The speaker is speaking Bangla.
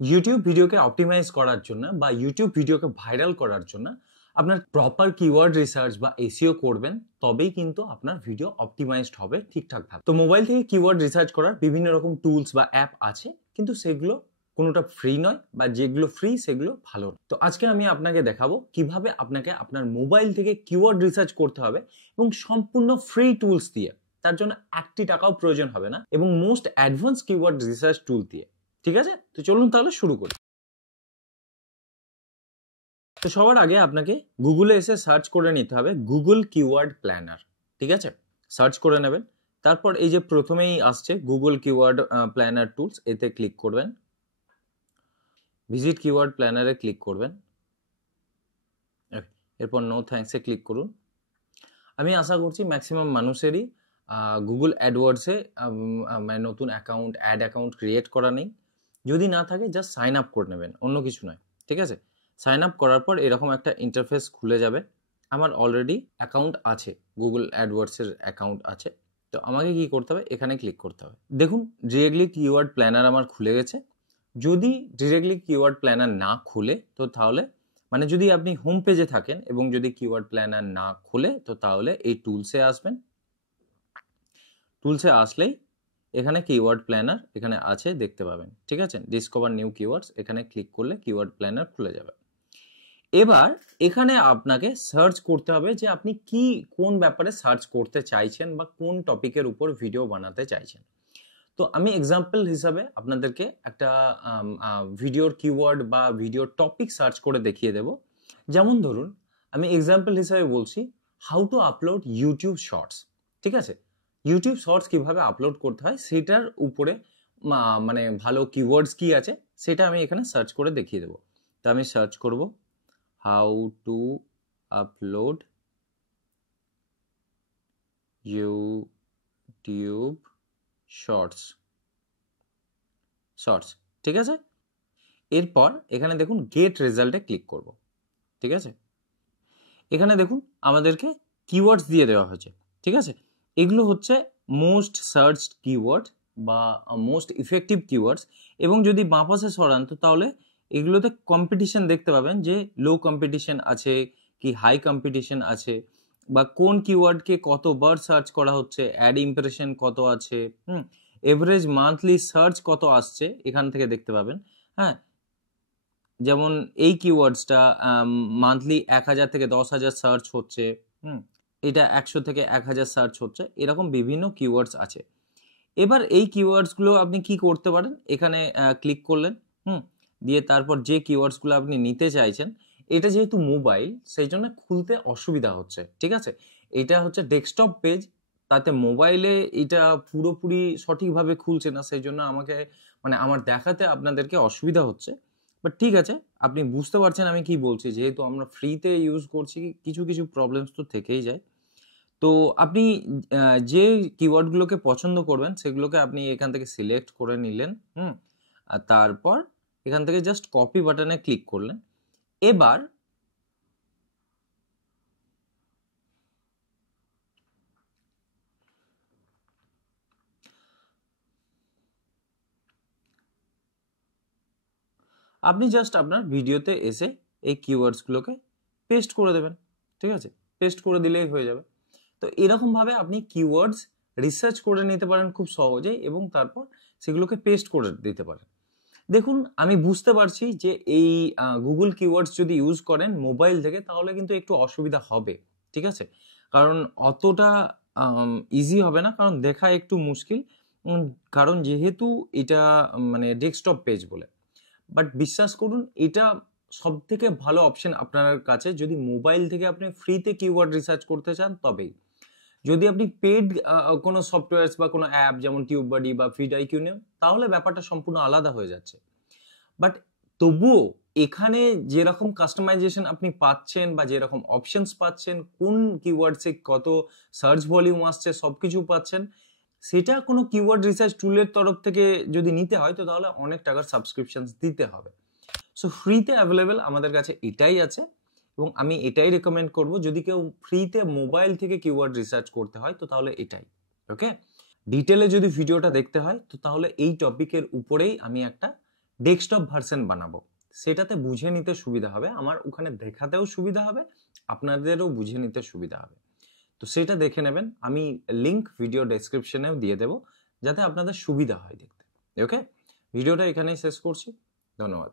ইউটিউব ভিডিওকে অপটিমাইজ করার জন্য বা ইউটিউব ভিডিওকে ভাইরাল করার জন্য আপনার প্রপার কিওয়ার্ড রিসার্চ বা এসইও করবেন, তবেই কিন্তু আপনার ভিডিও অপটিমাইজড হবে ঠিকঠাকভাবে। তো মোবাইল থেকে কিওয়ার্ড রিসার্চ করার বিভিন্ন রকম টুলস বা অ্যাপ আছে, কিন্তু সেগুলো কোনোটা ফ্রি নয়, বা যেগুলো ফ্রি সেগুলো ভালো নয়। তো আজকে আমি আপনাকে দেখাবো কিভাবে আপনাকে আপনার মোবাইল থেকে কিওয়ার্ড রিসার্চ করতে হবে, এবং সম্পূর্ণ ফ্রি টুলস দিয়ে। তার জন্য 1 টাকাও প্রয়োজন হবে না, এবং মোস্ট অ্যাডভান্স কিওয়ার্ড রিসার্চ টুল দিয়ে। ঠিক আছে, তো চলুন তাহলে শুরু করি। তো সবার আগে আপনাকে গুগলে এসে সার্চ করে নিতে হবে গুগল কিওয়ার্ড প্ল্যানার। ঠিক আছে, সার্চ করে নেবেন। তারপর এই যে প্রথমেই আসছে গুগল কিওয়ার্ড প্ল্যানার টুলস, এতে ক্লিক করবেন। ভিজিট কিওয়ার্ড প্ল্যানারে ক্লিক করবেন। এরপর নো থ্যাঙ্কসে ক্লিক করুন। আমি আশা করছি ম্যাক্সিমাম মানুষেরই গুগল অ্যাডওয়ার্ডসে মানে নতুন অ্যাড অ্যাকাউন্ট ক্রিয়েট করা নেই। যদি না থাকে জাস্ট সাইন আপ করে নেবেন, অন্য কিছু নয়। ঠিক আছে, সাইন আপ করার পর এরকম একটা ইন্টারফেস খুলে যাবে। আমার অলরেডি অ্যাকাউন্ট আছে, গুগল অ্যাডওয়ার্ডসের অ্যাকাউন্ট আছে। তো আমাকে কি করতে হবে, এখানে ক্লিক করতে হবে। দেখুন ডিরেক্টলি কিওয়ার্ড প্ল্যানার আমার খুলে গেছে। যদি ডিরেক্টলি কিওয়ার্ড প্ল্যানার না খুলে, তো তাহলে মানে যদি আপনি হোম পেজে থাকেন এবং যদি কিওয়ার্ড প্ল্যানার না খুলে, তো তাহলে এই টুলসে আসবেন। টুলসে আসলেই এখানে কিওয়ার্ড প্ল্যানার এখানে আছে, দেখতে পাবেন। ঠিক আছে, ডিসকভার নিউ কিওয়ার্ডস, এখানে ক্লিক করলে কিওয়ার্ড প্ল্যানার খুলে যাবে। এবার এখানে আপনাকে সার্চ করতে হবে যে আপনি কোন ব্যাপারে সার্চ করতে চাইছেন বা কোন টপিকের উপর ভিডিও বানাতে চাইছেন। তো আমি এক্সাম্পল হিসাবে আপনাদেরকে একটা ভিডিওর কিওয়ার্ড বা ভিডিওর টপিক সার্চ করে দেখিয়ে দেব। যেমন ধরুন, আমি এক্সাম্পল হিসাবে বলছি how to upload YouTube shorts. ঠিক আছে, ইউটিউব শর্টস কিভাবে আপলোড করতে হয় সেটার উপরে মানে ভালো কিওয়ার্ডস কি আছে সেটা আমি এখানে সার্চ করে দেখিয়ে দেবো। তো আমি সার্চ করব how to upload YouTube shorts. ঠিক আছে, এরপর এখানে দেখুন গেট রেজাল্টে ক্লিক করব। ঠিক আছে, এখানে দেখুন আমাদেরকে কিওয়ার্ডস দিয়ে দেওয়া হয়েছে। ঠিক আছে, এগুলো হচ্ছে মোস্ট সার্চড কিওয়ার্ড বা মোস্ট ইফেক্টিভ কিওয়ার্ডস। এবং যদি বাঁ পাশে সরান, তো তাহলে এগুলোতে কম্পিটিশন দেখতে পাবেন যে লো কম্পিটিশন আছে কি হাই কম্পিটিশন আছে, বা কোন কিওয়ার্ডকে কতবার সার্চ করা হচ্ছে, অ্যাড ইমপ্রেশন কত আছে, এভারেজ মান্থলি সার্চ কত আসছে এখান থেকে দেখতে পাবেন। হ্যাঁ, যেমন এই কিওয়ার্ডসটা মান্থলি 1000 থেকে 10,000 সার্চ হচ্ছে, এটা 100 থেকে 1000 সার্চ হচ্ছে, এরকম বিভিন্ন কিওয়ার্ডস আছে। এবার এই কিওয়ার্ডসগুলো আপনি কি করতে পারেন, এখানে ক্লিক করলেন, দিয়ে তারপর যে কিওয়ার্ডসগুলো আপনি নিতে চাইছেন, এটা যেহেতু মোবাইল সেই জন্য খুলতে অসুবিধা হচ্ছে। ঠিক আছে, এটা হচ্ছে ডেস্কটপ পেজ, তাতে মোবাইলে এটা পুরোপুরি সঠিকভাবে খুলছে না, সেই জন্য আমাকে মানে আমার দেখাতে আপনাদেরকে অসুবিধা হচ্ছে। বাট ঠিক আছে, আপনি বুঝতে পারছেন আমি কি বলছি, যেহেতু আমরা ফ্রিতে ইউজ করছি, কিছু কিছু প্রবলেমস তো থেকেই যায়। তো আপনি যে কিওয়ার্ডগুলোকে পছন্দ করবেন সেগুলোকে আপনি এখান থেকে সিলেক্ট করে নিলেন, আর তারপর এখান থেকে জাস্ট কপি বাটনে ক্লিক করলেন। এবার আপনি জাস্ট আপনার ভিডিওতে এসে এই কিওয়ার্ডসগুলোকে পেস্ট করে দেবেন। ঠিক আছে, পেস্ট করে দিলেই হয়ে যাবে। তো এরকমভাবে আপনি কিওয়ার্ডস রিসার্চ করে নিতে পারেন খুব সহজেই, এবং তারপর সেগুলোকে পেস্ট করে দিতে পারেন। দেখুন আমি বুঝতে পারছি যে এই গুগল কিওয়ার্ডস যদি ইউজ করেন মোবাইল থেকে, তাহলে কিন্তু একটু অসুবিধা হবে। ঠিক আছে, কারণ অতটা ইজি হবে না, কারণ দেখা একটু মুশকিল, কারণ যেহেতু এটা মানে ডেস্কটপ পেজ বলে। বাট বিশ্বাস করুন, এটা সব থেকে ভালো অপশন আপনার কাছে যদি মোবাইল থেকে আপনি ফ্রিতে কিওয়ার্ড রিসার্চ করতে চান তবেই। যদি আপনি পেড কোনো সফটওয়্যার বা কোনো অ্যাপ যেমন টিউববাডি বা ফিডআইকিউ নেন, তাহলে ব্যাপারটা সম্পূর্ণ আলাদা হয়ে যাচ্ছে। বাট তবুও এখানে যেরকম কাস্টমাইজেশন আপনি পাচ্ছেন বা যেরকম অপশনস পাচ্ছেন, কোন কিওয়ার্ডসে কত সার্চ ভলিউম আসছে সবকিছু পাচ্ছেন, সেটা কোনো কিওয়ার্ড রিসার্চ টুলের তরফ থেকে যদি নিতে হয়, তো তাহলে অনেক টাকার সাবস্ক্রিপশন দিতে হবে। সো ফ্রিতে অ্যাভেলেবেল আমাদের কাছে এটাই আছে, এবং আমি এটাই রেকমেন্ড করব। যদি কেউ ফ্রিতে মোবাইল থেকে কিওয়ার্ড রিসার্চ করতে হয়, তো তাহলে এটাই। ওকে, ডিটেলে যদি ভিডিওটা দেখতে হয়, তো তাহলে এই টপিকের উপরেই আমি একটা ডেস্কটপ ভার্সন বানাবো, সেটাতে বুঝে নিতে সুবিধা হবে, আমার ওখানে দেখাতেও সুবিধা হবে, আপনাদেরও বুঝে নিতে সুবিধা হবে। তো সেটা দেখে নেবেন, আমি লিংক ভিডিও ডেসক্রিপশনেও দিয়ে দেবো, যাতে আপনাদের সুবিধা হয় দেখতে। ওকে, ভিডিওটা এখানেই শেষ করছি, ধন্যবাদ।